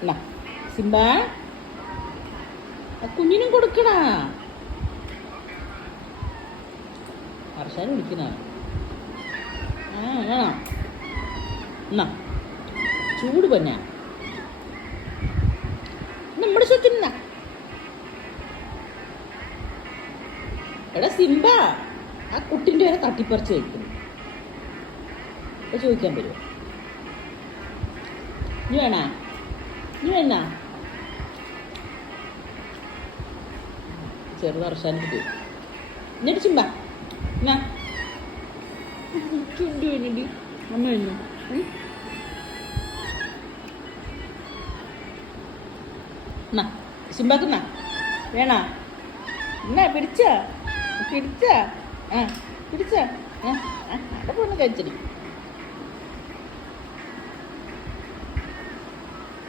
എന്നാ സിംബ കുഞ്ഞിനും കൊടുക്കണ ഹർഷാനും വിളിക്കണ വേണോ എന്നാ ചൂട് പന്ന നമ്മുടെ സ്വത്തിന്ന എടാ സിംബ ആ കുട്ടിൻ്റെ വരെ തട്ടിപ്പറിച്ച് കഴിക്കുന്നു അപ്പോൾ ചോദിക്കാൻ പറ്റുമോ നീ വേണ ചെറുത് ഹർഷാൻ്റെ പോയി എന്നിട്ട് സിംബ എന്നാ ചുണ്ട് കഴിഞ്ഞിട്ട് അമ്മ കഴിഞ്ഞു എന്നാ സിംബാക്കുന്നാ വേണ എന്നാ പിടിച്ച ആ അവിടെ പോന്ന് കഴിച്ചടി